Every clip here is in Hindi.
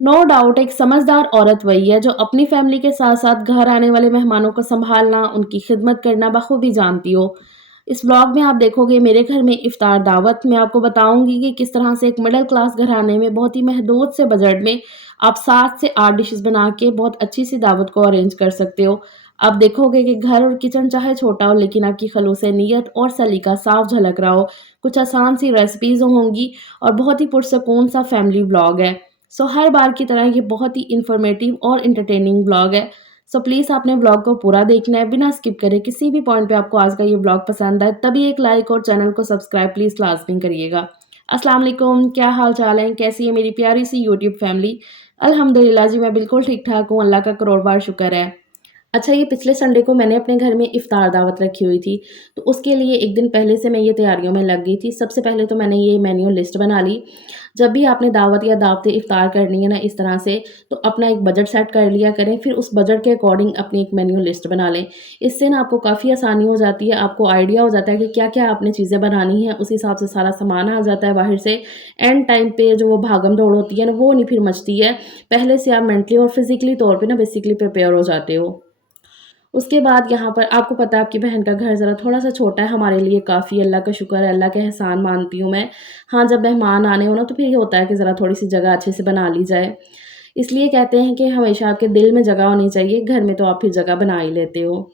नो डाउट एक समझदार औरत वही है जो अपनी फैमिली के साथ-साथ घर आने वाले मेहमानों को सँभालना, उनकी खिदमत करना बखूबी जानती हो। इस व्लॉग में आप देखोगे मेरे घर में इफ्तार दावत मैं आपको बताऊँगी कि किस तरह से एक मिडल क्लास घराने में बहुत ही महदूद से बजट में आप 7 से 8 डिशेज़ बना के बहुत अच्छी-सी दावत को अरेंज कर सकते हो। आप देखोगे कि घर और किचन चाहे छोटा हो लेकिन आपकी खलूस नीयत और सलीका साफ झलक रहा हो। कुछ आसान सी रेसिपीज़ होंगी और बहुत ही पुरसकून सा फैमिली व्लॉग है। सो हर बार की तरह ये बहुत ही इन्फॉर्मेटिव और एंटरटेनिंग व्लॉग है। सो प्लीज़ आपने व्लॉग को पूरा देखना है बिना स्किप करे। किसी भी पॉइंट पे आपको आज का ये व्लॉग पसंद आए तभी एक लाइक और चैनल को सब्सक्राइब प्लीज़ लाज़मी करिएगा। अस्सलाम वालेकुम, क्या हाल-चाल है? कैसी है मेरी प्यारी सी यूट्यूब फैमिली? अल्हम्दुलिल्लाह जी मैं बिल्कुल ठीक-ठाक हूँ, अल्लाह का करोड़ बार शुक्र है। अच्छा ये पिछले संडे को मैंने अपने घर में इफ्तार दावत रखी हुई थी, तो उसके लिए 1 दिन पहले से मैं ये तैयारियों में लग गई थी। सबसे पहले तो मैंने ये मेन्यू लिस्ट बना ली। जब भी आपने दावत या दावत-ए-इफ्तार करनी है ना इस तरह से, तो अपना एक बजट सेट कर लिया करें, फिर उस बजट के अकॉर्डिंग अपनी एक मेन्यू लिस्ट बना लें। इससे ना आपको काफ़ी आसानी हो जाती है, आपको आइडिया हो जाता है कि क्या-क्या आपने चीज़ें बनानी हैं, उस हिसाब से सारा सामान आ जाता है बाहर से। एंड टाइम पे जो वो भागम-दौड़ होती है ना, वो नहीं फिर मचती है। पहले से आप मेंटली और फिज़िकली तौर पे ना बेसिकली प्रिपेयर हो जाते हो। उसके बाद यहाँ पर आपको पता है आपकी बहन का घर ज़रा थोड़ा-सा छोटा है, हमारे लिए काफ़ी अल्लाह का शुक्र है, अल्लाह के एहसान मानती हूँ मैं। हाँ, जब मेहमान आने हो ना तो फिर ये होता है कि ज़रा थोड़ी-सी जगह अच्छे से बना ली जाए। इसलिए कहते हैं कि हमेशा आपके दिल में जगह होनी चाहिए, घर में तो आप फिर जगह बना ही लेते हो।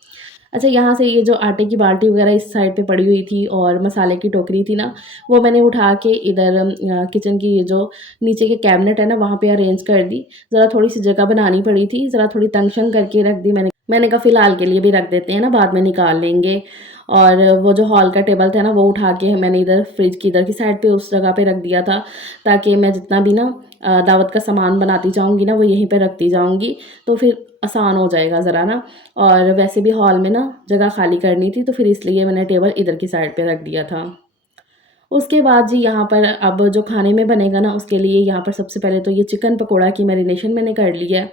अच्छा यहाँ से ये जो आटे की बाल्टी वग़ैरह इस साइड पे पड़ी हुई थी और मसाले की टोकरी थी ना, वो मैंने उठा के इधर किचन की ये जो नीचे के कैबिनेट है ना, वहाँ पे अरेंज कर दी। ज़रा थोड़ी-सी जगह बनानी पड़ी थी, ज़रा थोड़ी तंग-शंग करके रख दी मैंने। मैंने कहा फ़िलहाल के लिए भी रख देते हैं ना, बाद में निकाल लेंगे। और वो जो हॉल का टेबल था ना, वो उठा के मैंने इधर फ्रिज की इधर की साइड पे उस जगह पे रख दिया था, ताकि मैं जितना भी ना दावत का सामान बनाती जाऊँगी ना, वो यहीं पे रखती जाऊँगी, तो फिर आसान हो जाएगा ज़रा ना। और वैसे भी हॉल में ना जगह खाली करनी थी, तो फिर इसलिए मैंने टेबल इधर की साइड पे रख दिया था। उसके बाद जी यहाँ पर अब जो खाने में बनेगा ना उसके लिए यहाँ पर सबसे पहले तो ये चिकन पकोड़ा की मैरिनेशन मैंने कर ली है।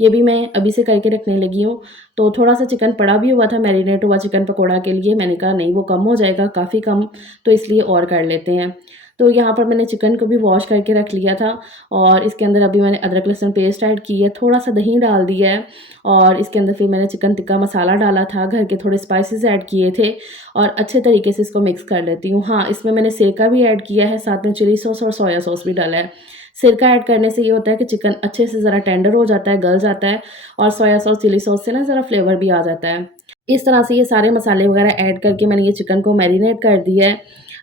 ये भी मैं अभी से करके रखने लगी हूँ। तो थोड़ा-सा चिकन पड़ा भी हुआ था मैरिनेट हुआ चिकन पकोड़ा के लिए, मैंने कहा नहीं वो कम हो जाएगा काफ़ी कम, तो इसलिए और कर लेते हैं। तो यहाँ पर मैंने चिकन को भी वॉश करके रख लिया था और इसके अंदर अभी मैंने अदरक लहसुन पेस्ट ऐड की है, थोड़ा-सा दही डाल दिया है और इसके अंदर फिर मैंने चिकन टिक्का मसाला डाला था, घर के थोड़े स्पाइसेस ऐड किए थे और अच्छे तरीके से इसको मिक्स कर लेती हूँ। हाँ, इसमें मैंने सिरका भी ऐड किया है, साथ में चिली सॉस और सोया सॉस भी डाला है। सिरका ऐड करने से ये होता है कि चिकन अच्छे से ज़रा टेंडर हो जाता है, गल जाता है और सोया सॉस, चिली सॉस से ना ज़रा फ्लेवर भी आ जाता है। इस तरह से ये सारे मसाले वगैरह ऐड करके मैंने ये चिकन को मैरिनेट कर दिया है।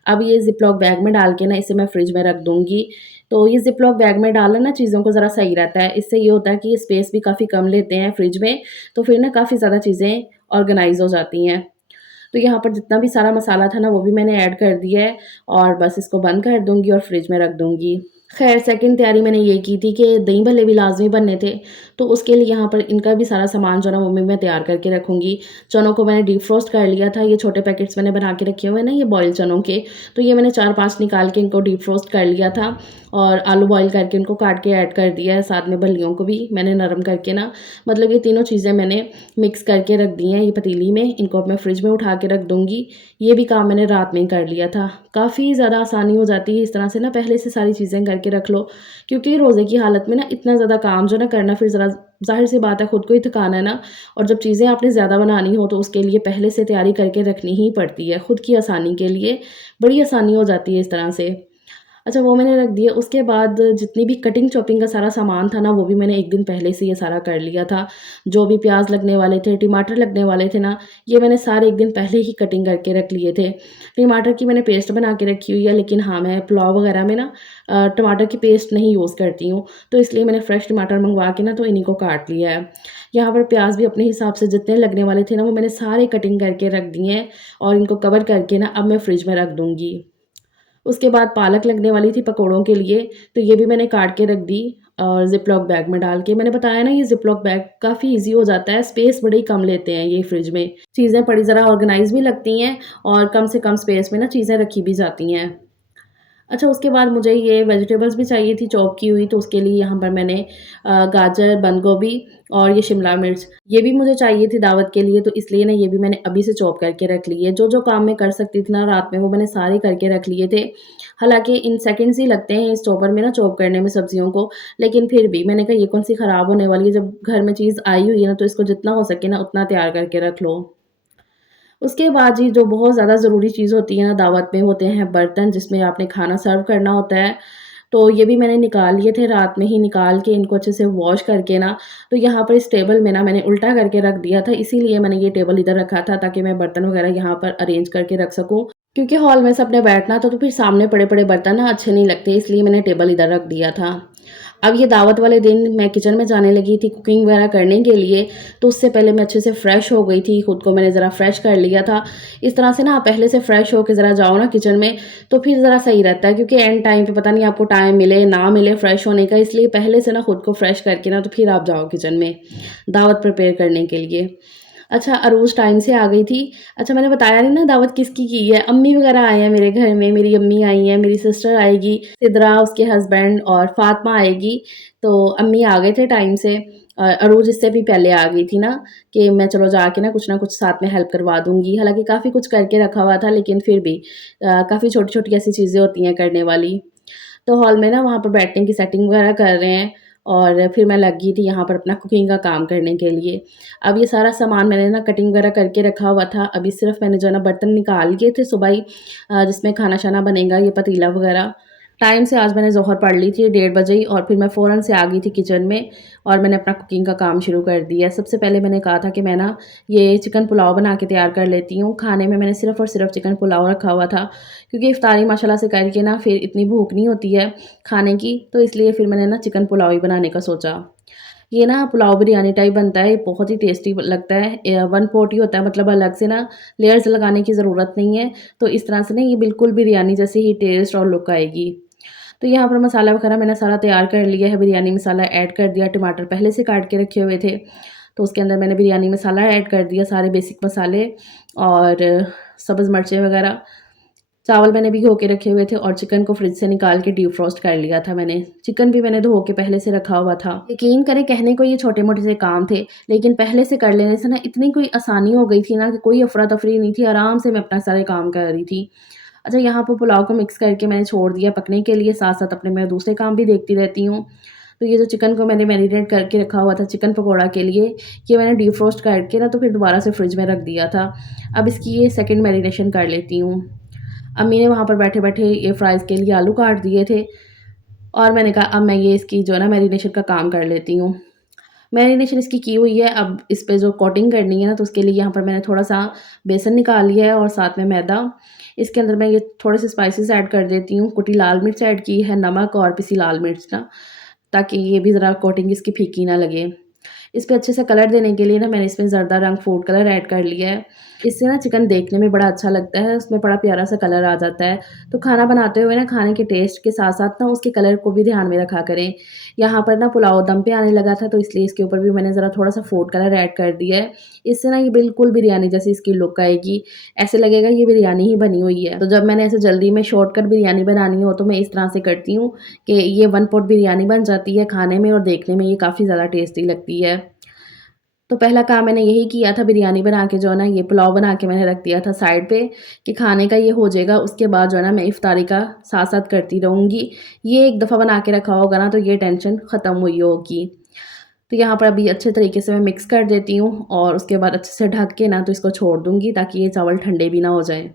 अब ये ज़िप-लॉक बैग में डाल के ना इसे मैं फ्रिज में रख दूँगी। तो ये ज़िप-लॉक बैग में डालना ना चीज़ों को ज़रा सही रहता है। इससे ये होता है कि ये स्पेस भी काफ़ी कम लेते हैं फ्रिज में, तो फिर ना काफ़ी ज़्यादा चीज़ें ऑर्गनाइज़ हो जाती हैं। तो यहाँ पर जितना भी सारा मसाला था ना वो भी मैंने ऐड कर दिया है और बस इसको बंद कर दूँगी और फ्रिज में रख दूँगी। ख़ैर सेकंड तैयारी मैंने ये की थी कि दही भल्ले भी लाज़मी बनने थे, तो उसके लिए यहाँ पर इनका भी सारा सामान जो है ना वो भी मैं तैयार करके रखूँगी। चनों को मैंने डीप फ्रोस्ट कर लिया था, ये छोटे पैकेट्स मैंने बना के रखे हुए हैं ना ये बॉइल्ड चनों के, तो ये मैंने 4-5 निकाल के इनको डीप फ्रोस्ट कर लिया था और आलू बॉयल करके इनको काट के ऐड कर दिया है, साथ में बल्लियों को भी मैंने नरम करके ना मतलब ये तीनों चीज़ें मैंने मिक्स करके रख दी हैं ये पतीली में, इनको अब मैं फ्रिज में उठा के रख दूँगी। ये भी काम मैंने रात में ही कर लिया था। काफ़ी ज़्यादा आसानी हो जाती है इस तरह से ना पहले से सारी चीज़ें करके रख लो, क्योंकि रोज़े की हालत में ना इतना ज़्यादा काम जो ना करना फिर ज़रा ज़ाहिर-सी बात है खुद को ही थकाना है ना और जब चीज़ें आपने ज़्यादा बनानी हो तो उसके लिए पहले से तैयारी करके रखनी ही पड़ती है, खुद की आसानी के लिए। बड़ी आसानी हो जाती है इस तरह से। अच्छा वो मैंने रख दिया, उसके बाद जितनी भी कटिंग चॉपिंग का सारा सामान था ना, वो भी मैंने 1 दिन पहले से ये सारा कर लिया था। जो भी प्याज़ लगने वाले थे, टमाटर लगने वाले थे ना, ये मैंने सारे 1 दिन पहले ही कटिंग करके रख लिए थे। टमाटर की मैंने पेस्ट बना के रखी हुई है, लेकिन हाँ, मैं पुलाव वगैरह में ना टमाटर की पेस्ट नहीं यूज़ करती हूँ, तो इसलिए मैंने फ्रेश टमाटर मँगवा के ना तो इन्हीं को काट लिया है। यहाँ पर प्याज़ भी अपने हिसाब से जितने लगने वाले थे ना, वो मैंने सारे कटिंग करके रख दिए हैं और इनको कवर करके ना अब मैं फ्रिज में रख दूँगी। उसके बाद पालक लगने वाली थी पकोड़ों के लिए, तो ये भी मैंने काट के रख दी और ज़िप-लॉक बैग में डाल के। मैंने बताया ना ये ज़िप-लॉक बैग काफ़ी ईज़ी हो जाता है, स्पेस बड़ी कम लेते हैं ये फ्रिज में। चीज़ें बड़ी ज़रा ऑर्गनाइज़ भी लगती हैं और कम से कम स्पेस में ना चीज़ें रखी भी जाती हैं। अच्छा, उसके बाद मुझे ये वेजिटेबल्स भी चाहिए थी चॉप की हुई, तो उसके लिए यहाँ पर मैंने गाजर, बंद गोभी और ये शिमला मिर्च, ये भी मुझे चाहिए थी दावत के लिए, तो इसलिए ना ये भी मैंने अभी से चॉप करके रख ली है। जो-जो काम मैं कर सकती थी ना रात में, वो मैंने सारे करके रख लिए थे। हालाँकि इन सेकंड्स ही लगते हैं इस चॉपर में ना चॉप करने में सब्जियों को, लेकिन फिर भी मैंने कहा ये कौन-सी खराब होने वाली है, जब घर में चीज़ आई हुई है ना, तो इसको जितना हो सके ना उतना तैयार करके रख लो। उसके बाद जी जो बहुत ज़्यादा ज़रूरी चीज़ होती है ना दावत में, होते हैं बर्तन जिसमें आपने खाना सर्व करना होता है। तो ये भी मैंने निकाल लिए थे, रात में ही निकाल के इनको अच्छे से वॉश करके ना, तो यहाँ पर इस टेबल में ना मैंने उल्टा करके रख दिया था, इसीलिए मैंने ये टेबल इधर रखा था ताकि मैं बर्तन वगैरह यहाँ पर अरेंज करके रख सकूँ। क्योंकि हॉल में सबने बैठना था, तो फिर सामने पड़े-पड़े बर्तन ना अच्छे नहीं लगते, इसलिए मैंने टेबल इधर रख दिया था। अब ये दावत वाले दिन मैं किचन में जाने लगी थी कुकिंग वगैरह करने के लिए, तो उससे पहले मैं अच्छे से फ्रेश हो गई थी, खुद को मैंने ज़रा फ्रेश कर लिया था। इस तरह से ना आप पहले से फ्रेश होके ज़रा जाओ ना किचन में, तो फिर ज़रा सही रहता है क्योंकि एंड टाइम पे पता नहीं आपको टाइम मिले, ना मिले फ्रेश होने का, इसलिए पहले से ना खुद को फ्रेश करके ना तो फिर आप जाओ किचन में, दावत प्रिपेयर करने के लिए। अच्छा, अरूज़ टाइम से आ गई थी। अच्छा, मैंने बताया नहीं ना दावत किसकी की है, अम्मी वग़ैरह आए हैं मेरे घर में, मेरी अम्मी आई हैं, मेरी सिस्टर आएगी, सिद्रा उसके हस्बैंड और फ़ातिमा आएगी। तो अम्मी आ गए थे टाइम से। अरूज़ इससे भी पहले आ गई थी ना कि मैं चलो जाके ना कुछ साथ में हेल्प करवा दूँगी। हालाँकि काफ़ी कुछ करके रखा हुआ था लेकिन फिर भी काफ़ी छोटी-छोटी ऐसी चीज़ें होती हैं करने वाली। तो हॉल में ना वहाँ पर बैठने की सेटिंग वगैरह कर रहे हैं और फिर मैं लगी थी यहाँ पर अपना कुकिंग का काम करने के लिए। अब ये सारा सामान मैंने ना कटिंग वगैरह करके रखा हुआ था। अभी सिर्फ़ मैंने जो है ना बर्तन निकाल लिए थे सुबह ही जिसमें खाना-शाना बनेगा, ये पतीला वगैरह। टाइम से आज मैंने ज़ोहर पढ़ ली थी 1:30 बजे ही और फिर मैं फ़ौरन से आ गई थी किचन में और मैंने अपना कुकिंग का काम शुरू कर दिया। सबसे पहले मैंने कहा था कि मैं ना ये चिकन पुलाव बना के तैयार कर लेती हूँ। खाने में मैंने सिर्फ़ और सिर्फ़ चिकन पुलाव रखा हुआ था क्योंकि इफ्तारी माशाल्लाह से करके ना फिर इतनी भूख नहीं होती है खाने की, तो इसलिए फिर मैंने ना चिकन पुलाव ही बनाने का सोचा। ये ना पुलाव बिरयानी टाइप बनता है, ये बहुत ही टेस्टी लगता है। वन पोट ही होता है मतलब अलग से ना लेयर्स लगाने की ज़रूरत नहीं है। तो इस तरह से ना ये बिल्कुल बिरयानी जैसी ही टेस्ट और लुक आएगी। तो यहाँ पर मसाला वगैरह मैंने सारा तैयार कर लिया है, बिरयानी मसाला ऐड कर दिया, टमाटर पहले से काट के रखे हुए थे, तो उसके अंदर मैंने बिरयानी मसाला ऐड कर दिया, सारे बेसिक मसाले और सब्ज़ मिर्चें वगैरह। चावल मैंने भिगो के रखे हुए थे और चिकन को फ्रिज से निकाल के डीप फ्रोस्ट कर लिया था मैंने। चिकन भी मैंने धो के पहले से रखा हुआ था। यकीन करें कहने को ये छोटे-मोटे से काम थे, लेकिन पहले से कर लेने से ना इतनी कोई आसानी हो गई थी ना कि कोई अफ़रा-तफ़री नहीं थी, आराम से मैं अपना सारे काम कर रही थी। अच्छा, यहाँ पर पुलाव को मिक्स करके मैंने छोड़ दिया पकने के लिए, साथ-साथ अपने मैं दूसरे काम भी देखती रहती हूँ। तो ये जो चिकन को मैंने मैरिनेट करके रखा हुआ था चिकन पकोड़ा के लिए, ये मैंने डीप फ्रोस्ट करके ना तो फिर दोबारा से फ्रिज में रख दिया था। अब इसकी ये सेकंड मैरिनेशन कर लेती हूँ। अम्मी ने वहाँ पर बैठे-बैठे ये फ्राइज़ के लिए आलू काट दिए थे और मैंने कहा अब मैं ये इसकी जो है ना मैरिनेशन का काम कर लेती हूँ। मैरिनेशन इसकी की हुई है, अब इस पे जो कोटिंग करनी है ना तो उसके लिए यहाँ पर मैंने थोड़ा-सा बेसन निकाल लिया है और साथ में मैदा। इसके अंदर मैं ये थोड़े से स्पाइसेस ऐड कर देती हूँ, कुटी लाल मिर्च ऐड की है, नमक और पिसी लाल मिर्च ना, ताकि ये भी ज़रा कोटिंग इसकी फीकी ना लगे। इस पे अच्छे से कलर देने के लिए ना मैंने इसमें ज़र्दा रंग फूड कलर ऐड कर लिया है। इससे ना चिकन देखने में बड़ा अच्छा लगता है, उसमें बड़ा प्यारा-सा कलर आ जाता है। तो खाना बनाते हुए ना खाने के टेस्ट के साथ-साथ ना उसके कलर को भी ध्यान में रखा करें। यहाँ पर ना पुलाव दम पे आने लगा था तो इसलिए इसके ऊपर भी मैंने ज़रा थोड़ा-सा फूड कलर ऐड कर दिया है। इससे ना ये बिल्कुल बिरयानी जैसी इसकी लुक आएगी। ऐसे लगेगा ये बिरयानी ही बनी हुई है। तो जब मैंने ऐसे जल्दी में शॉर्टकट बिरयानी बनानी हो तो मैं इस तरह से करती हूँ कि ये वन पॉट बिरयानी बन जाती है खाने में और देखने में ये काफ़ी ज़्यादा टेस्टी लगती है। तो पहला काम मैंने यही किया था बिरयानी बना के जो है ना ये पुलाव बना के मैंने रख दिया था साइड पे कि खाने का ये हो जाएगा, उसके बाद जो है ना मैं इफ्तारी का साथ-साथ करती रहूँगी। ये एक दफ़ा बना के रखा होगा ना तो ये टेंशन ख़त्म हुई होगी। तो यहाँ पर अभी अच्छे तरीके से मैं मिक्स कर देती हूँ और उसके बाद अच्छे से ढक के ना तो इसको छोड़ दूँगी ताकि ये चावल ठंडे भी ना हो जाएँ।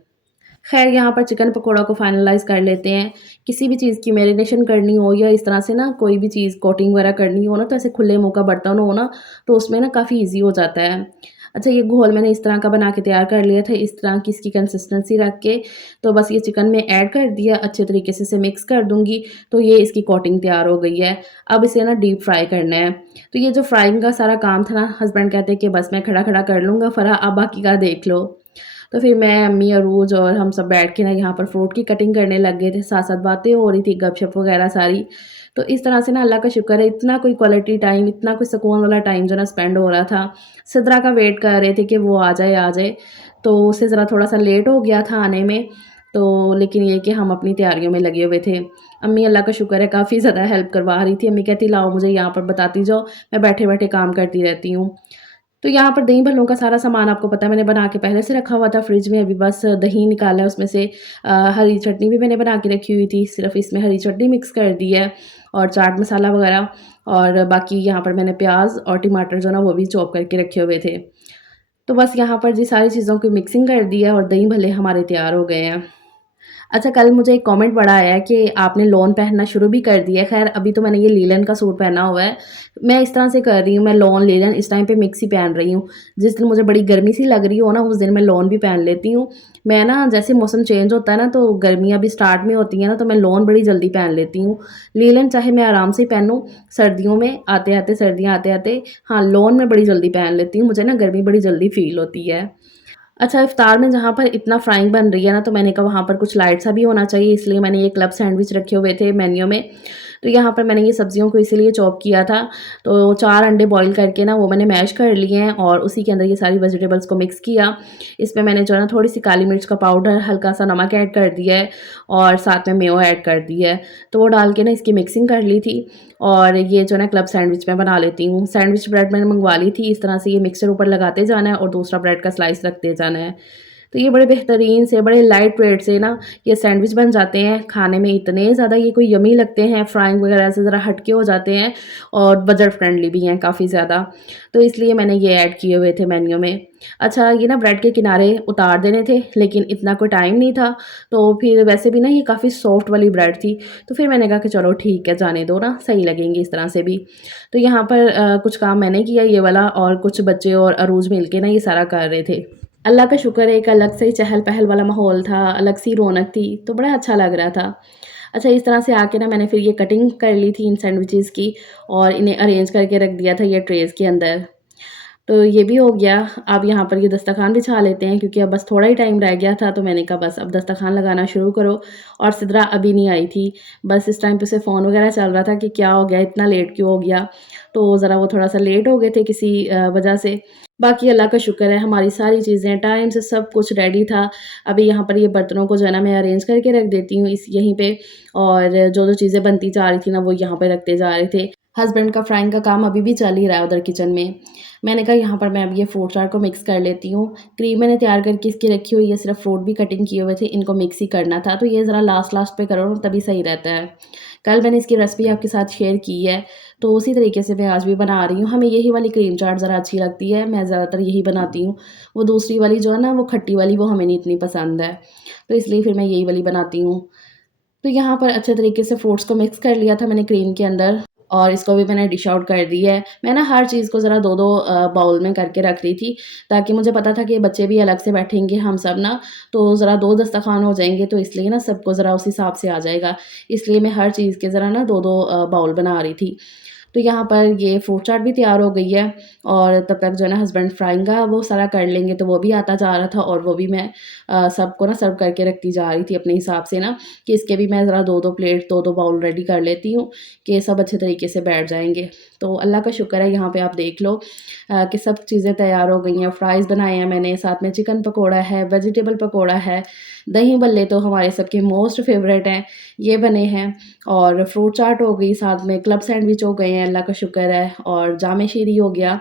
ख़ैर यहाँ पर चिकन पकोड़ा को फ़ाइनलाइज़ कर लेते हैं। किसी भी चीज़ की मैरिनेशन करनी हो या इस तरह से ना कोई भी चीज़ कोटिंग वग़ैरह करनी हो ना तो ऐसे खुले मुँह का बर्तन हो ना तो उसमें ना काफ़ी ईज़ी हो जाता है। अच्छा, ये घोल मैंने इस तरह का बना के तैयार कर लिया था, इस तरह की इसकी कंसिस्टेंसी रख के, तो बस ये चिकन में ऐड कर दिया, अच्छे तरीके से इसे मिक्स कर दूँगी, तो ये इसकी कोटिंग तैयार हो गई है। अब इसे ना डीप फ्राई करना है। तो ये जो फ्राइंग का सारा काम था ना हस्बैंड कहते हैं कि बस मैं खड़ा-खड़ा कर लूँगा फ़राह, आप बाकी का देख लो। तो फिर मैं, अम्मी, अरूज और हम सब बैठ के ना यहाँ पर फ्रूट की कटिंग करने लग गए थे, साथ-साथ बातें हो रही थी, गपशप वगैरह सारी। तो इस तरह से ना अल्लाह का शुक्र है इतना कोई क्वालिटी टाइम, इतना कोई सुकून वाला टाइम जो ना स्पेंड हो रहा था। सिद्रा का वेट कर रहे थे कि वो आ जाए, आ जाए। तो उससे ज़रा थोड़ा-सा लेट हो गया था आने में। तो लेकिन ये कि हम अपनी तैयारियों में लगे हुए थे। अम्मी अल्लाह का शुक्र है काफ़ी ज़्यादा हेल्प करवा रही थी। अम्मी कहती लाओ मुझे यहाँ पर बताती जाओ, मैं बैठे-बैठे काम करती रहती हूँ। तो यहाँ पर दही भल्लों का सारा सामान आपको पता है मैंने बना के पहले से रखा हुआ था फ्रिज में, अभी बस दही निकाला है उसमें से। हरी चटनी भी मैंने बना के रखी हुई थी, सिर्फ़ इसमें हरी चटनी मिक्स कर दी है और चाट मसाला वगैरह, और बाकी यहाँ पर मैंने प्याज़ और टमाटर जो ना वो भी चॉप करके रखे हुए थे। तो बस यहाँ पर जी सारी चीज़ों की मिक्सिंग कर दी है और दही भल्ले हमारे तैयार हो गए हैं। अच्छा, कल मुझे एक कमेंट बड़ा आया है कि आपने लॉन पहनना शुरू भी कर दिया है। ख़ैर अभी तो मैंने ये लीलन का सूट पहना हुआ है। मैं इस तरह से कर रही हूँ, मैं लॉन लीलन इस टाइम पे मिक्स ही पहन रही हूँ। जिस दिन मुझे बड़ी गर्मी सी लग रही हो ना, उस दिन मैं लॉन भी पहन लेती हूँ। मैं ना जैसे मौसम चेंज होता है ना, तो गर्मियाँ भी स्टार्ट में होती हैं ना, तो मैं लॉन बड़ी जल्दी पहन लेती हूँ। लीलन चाहे मैं आराम से पहनूँ, सर्दियों में आते-आते सर्दियाँ आते-आते हाँ, लॉन मैं बड़ी जल्दी पहन लेती हूँ। मुझे ना गर्मी बड़ी जल्दी फ़ील होती है। अच्छा, इफ्तार में जहाँ पर इतना फ्राइंग बन रही है ना, तो मैंने कहा वहाँ पर कुछ लाइट सा भी होना चाहिए, इसलिए मैंने ये क्लब सैंडविच रखे हुए थे मेन्यू में। तो यहाँ पर मैंने ये सब्जियों को इसीलिए चॉप किया था। तो 4 अंडे बॉयल करके ना वो मैंने मैश कर लिए हैं और उसी के अंदर ये सारी वेजिटेबल्स को मिक्स किया। इसमें मैंने जो है ना थोड़ी-सी काली मिर्च का पाउडर, हल्का-सा नमक ऐड कर दिया है और साथ में मेयो ऐड कर दी है। तो वो डाल के ना इसकी मिक्सिंग कर ली थी और ये जो है ना क्लब सैंडविच मैं बना लेती हूँ। सैंडविच ब्रेड मैंने मँगवा ली थी, इस तरह से ये मिक्सचर ऊपर लगाते जाना है और दूसरा ब्रेड का स्लाइस रखते जाना है। तो ये बड़े बेहतरीन से, बड़े लाइट वेट से ना ये सैंडविच बन जाते हैं। खाने में इतने ज़्यादा ये कोई यम्मी लगते हैं, फ्राइंग वगैरह से ज़रा हट के हो जाते हैं और बजट फ्रेंडली भी हैं काफ़ी ज़्यादा। तो इसलिए मैंने ये ऐड किए हुए थे मेन्यू में। अच्छा, ये ना ब्रेड के किनारे उतार देने थे, लेकिन इतना कोई टाइम नहीं था, तो फिर वैसे भी ना ये काफ़ी सॉफ्ट वाली ब्रेड थी, तो फिर मैंने कहा कि चलो ठीक है, जाने दो ना, सही लगेंगी इस तरह से भी। तो यहाँ पर कुछ काम मैंने किया ये वाला और कुछ बच्चे और अरूज मिल के ना ये सारा कर रहे थे। अल्लाह का शुक्र है एक अलग से ही चहल-पहल वाला माहौल था, अलग सी रौनक थी, तो बड़ा अच्छा लग रहा था। अच्छा, इस तरह से आके ना मैंने फिर ये कटिंग कर ली थी इन सैंडविचेज़ की और इन्हें अरेंज करके रख दिया था ये ट्रेज़ के अंदर। तो ये भी हो गया। अब यहाँ पर ये दस्तरख़्वान बिछा लेते हैं क्योंकि अब बस थोड़ा ही टाइम रह गया था, तो मैंने कहा बस अब दस्तरख़्वान लगाना शुरू करो और सिद्रा अभी नहीं आई थी। बस इस टाइम पे उसे फ़ोन वग़ैरह चल रहा था कि क्या हो गया, इतना लेट क्यों हो गया? तो ज़रा वो थोड़ा-सा लेट हो गए थे किसी वजह से। बाकी अल्लाह का शुक्र है हमारी सारी चीज़ें टाइम से सब कुछ रेडी था। अभी यहाँ पर ये बर्तनों को जो है ना मैं अरेंज करके रख देती हूँ इस यहीं पे, और जो-जो चीज़ें बनती जा रही थी ना वो यहाँ पे रखते जा रहे थे। हस्बैंड का फ्राइंग का काम अभी भी चल ही रहा है उधर किचन में। मैंने कहा यहाँ पर मैं अब ये फ्रूट चाट को मिक्स कर लेती हूँ। क्रीम मैंने तैयार करके इसकी रखी हुई है, सिर्फ़ फ्रूट भी कटिंग किए हुए थे, इनको मिक्स ही करना था। तो ये ज़रा लास्ट-लास्ट पे करो ना तभी सही रहता है। कल मैंने इसकी रेसिपी आपके साथ शेयर की है, तो उसी तरीके से मैं आज भी बना रही हूँ। हमें यही वाली क्रीम चाट ज़रा अच्छी लगती है, मैं ज़्यादातर यही बनाती हूँ। वो दूसरी वाली जो है ना वो खट्टी वाली वो हमें नहीं इतनी पसंद है, तो इसलिए फिर मैं यही वाली बनाती हूँ। तो यहाँ पर अच्छे तरीके से फ्रूट्स को मिक्स कर लिया था मैंने क्रीम के अंदर और इसको भी मैंने डिश आउट कर दी है। मैं ना हर चीज़ को ज़रा 2-2 बाउल में करके रख रही थी, ताकि मुझे पता था कि बच्चे भी अलग से बैठेंगे, हम सब ना, तो ज़रा 2 दस्तरख़्वान हो जाएँगे, तो इसलिए ना सबको ज़रा उस हिसाब से आ जाएगा। इसलिए मैं हर चीज़ के ज़रा ना 2-2 बाउल बना रही थी। तो यहाँ पर ये फ्रूट चाट भी तैयार हो गई है और तब तक जो है ना हस्बैंड फ्राइंग का वो सारा कर लेंगे, तो वो भी आता जा रहा था और वो भी मैं सबको ना सर्व करके रखती जा रही थी अपने हिसाब से ना, कि इसके भी मैं ज़रा 2-2 प्लेट 2-2 बाउल रेडी कर लेती हूँ कि सब अच्छे तरीके से बैठ जाएँगे। तो अल्लाह का शुक्र है यहाँ पे आप देख लो कि सब चीज़ें तैयार हो गई हैं। फ्राइज़ बनाए हैं मैंने, साथ में चिकन पकोड़ा है, वेजिटेबल पकोड़ा है, दही भल्ले तो हमारे सबके मोस्ट फ़ेवरेट हैं, ये बने हैं और फ्रूट चाट हो गई, साथ में क्लब सैंडविच हो गए हैं, अल्लाह का शुक्र है, और जामे शीरी हो गया।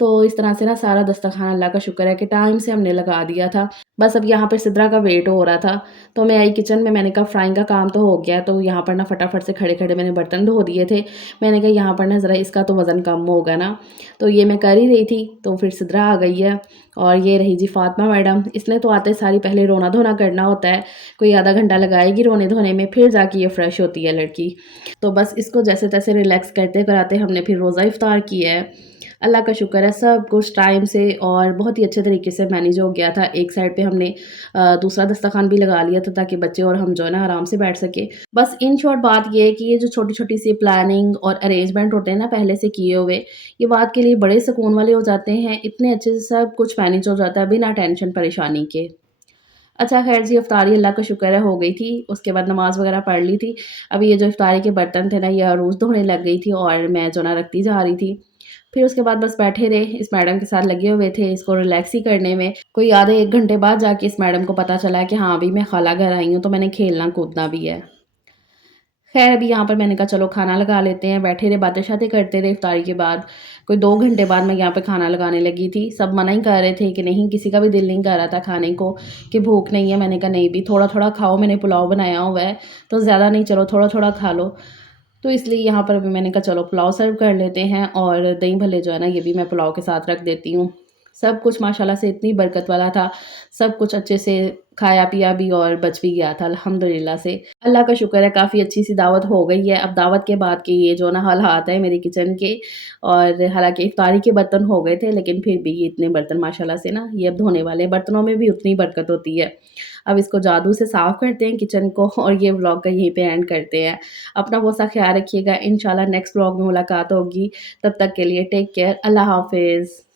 तो इस तरह से ना सारा दस्तरख़्वान अल्लाह का शुक्र है कि टाइम से हमने लगा दिया था। बस अब यहाँ पे सिद्रा का वेट हो रहा था, तो मैं आई किचन में, मैंने कहा फ्राइंग का काम तो हो गया, तो यहाँ पर ना फटाफट से खड़े-खड़े मैंने बर्तन धो दिए थे। मैंने कहा यहाँ पर ना ज़रा इसका तो वज़न कम होगा ना, तो ये मैं कर ही रही थी, तो फिर सिद्रा आ गई है और ये रही जी फ़ातिमा मैडम। इसने तो आते सारी पहले रोना-धोना करना होता है, कोई आधा घंटा लगाएगी रोने-धोने में, फिर जाके ये फ्रेश होती है लड़की। तो बस इसको जैसे-तैसे रिलैक्स करते कराते हमने फिर रोज़ा इफ्तार किया है। अल्लाह का शुक्र है सब कुछ टाइम से और बहुत ही अच्छे तरीके से मैनेज हो गया था। एक साइड पे हमने दूसरा दस्तरख़्वान भी लगा लिया था ताकि बच्चे और हम जो है ना आराम से बैठ सकें। बस इन शॉर्ट बात ये है कि ये जो छोटी-छोटी सी प्लानिंग और अरेंजमेंट होते हैं ना पहले से किए हुए, ये बात के लिए बड़े सुकून वाले हो जाते हैं। इतने अच्छे से सब कुछ मैनेज हो जाता है बिना टेंशन परेशानी के। अच्छा ख़ैर जी, इफ़्तारी अल्लाह का शुक्र है हो गई थी, उसके बाद नमाज़ वग़ैरह पढ़ ली थी। अभी ये जो इफ़्तारी के बर्तन थे ना, ये अरूज़ धोने लग गई थी और मैं जो ना रखती जा रही थी। फिर उसके बाद बस बैठे रहे, इस मैडम के साथ लगे हुए थे इसको रिलैक्स ही करने में। कोई आधे 1 घंटे बाद जाके इस मैडम को पता चला कि हाँ, अभी मैं खाला घर आई हूँ, तो मैंने खेलना-कूदना भी है। ख़ैर अभी यहाँ पर मैंने कहा चलो खाना लगा लेते हैं, बैठे रहे बातें-शातें करते रहे इफ़्तारी के बाद। कोई 2 घंटे बाद मैं यहाँ पे खाना लगाने लगी थी। सब मना ही कर रहे थे कि नहीं, किसी का भी दिल नहीं कर रहा था खाने को कि भूख नहीं है। मैंने कहा नहीं भी थोड़ा-थोड़ा खाओ, मैंने पुलाव बनाया हुआ है, तो ज़्यादा नहीं चलो थोड़ा-थोड़ा खा लो। तो इसलिए यहाँ पर अभी मैंने कहा चलो पुलाव सर्व कर लेते हैं और दही भल्ले जो है ना ये भी मैं पुलाव के साथ रख देती हूँ। सब कुछ माशाल्लाह से इतनी बरकत वाला था, सब कुछ अच्छे से खाया-पिया भी और बच भी गया था अल्हम्दुलिल्लाह से। अल्लाह का शुक्र है काफ़ी अच्छी-सी दावत हो गई है। अब दावत के बाद के ये जो ना हालात हैं मेरे किचन के, और हालाँकि इफ्तारी के बर्तन हो गए थे लेकिन फिर भी ये इतने बर्तन माशाल्लाह से ना ये अब धोने वाले हैं। बर्तनों में भी उतनी बरकत होती है। अब इसको जादू से साफ़ करते हैं किचन को और ये व्लॉग का यहीं पे एंड करते हैं। अपना बहुत सा ख़्याल रखिएगा। इंशाल्लाह नेक्स्ट व्लॉग में मुलाकात होगी। तब तक के लिए टेक केयर। अल्लाह हाफ़िज़।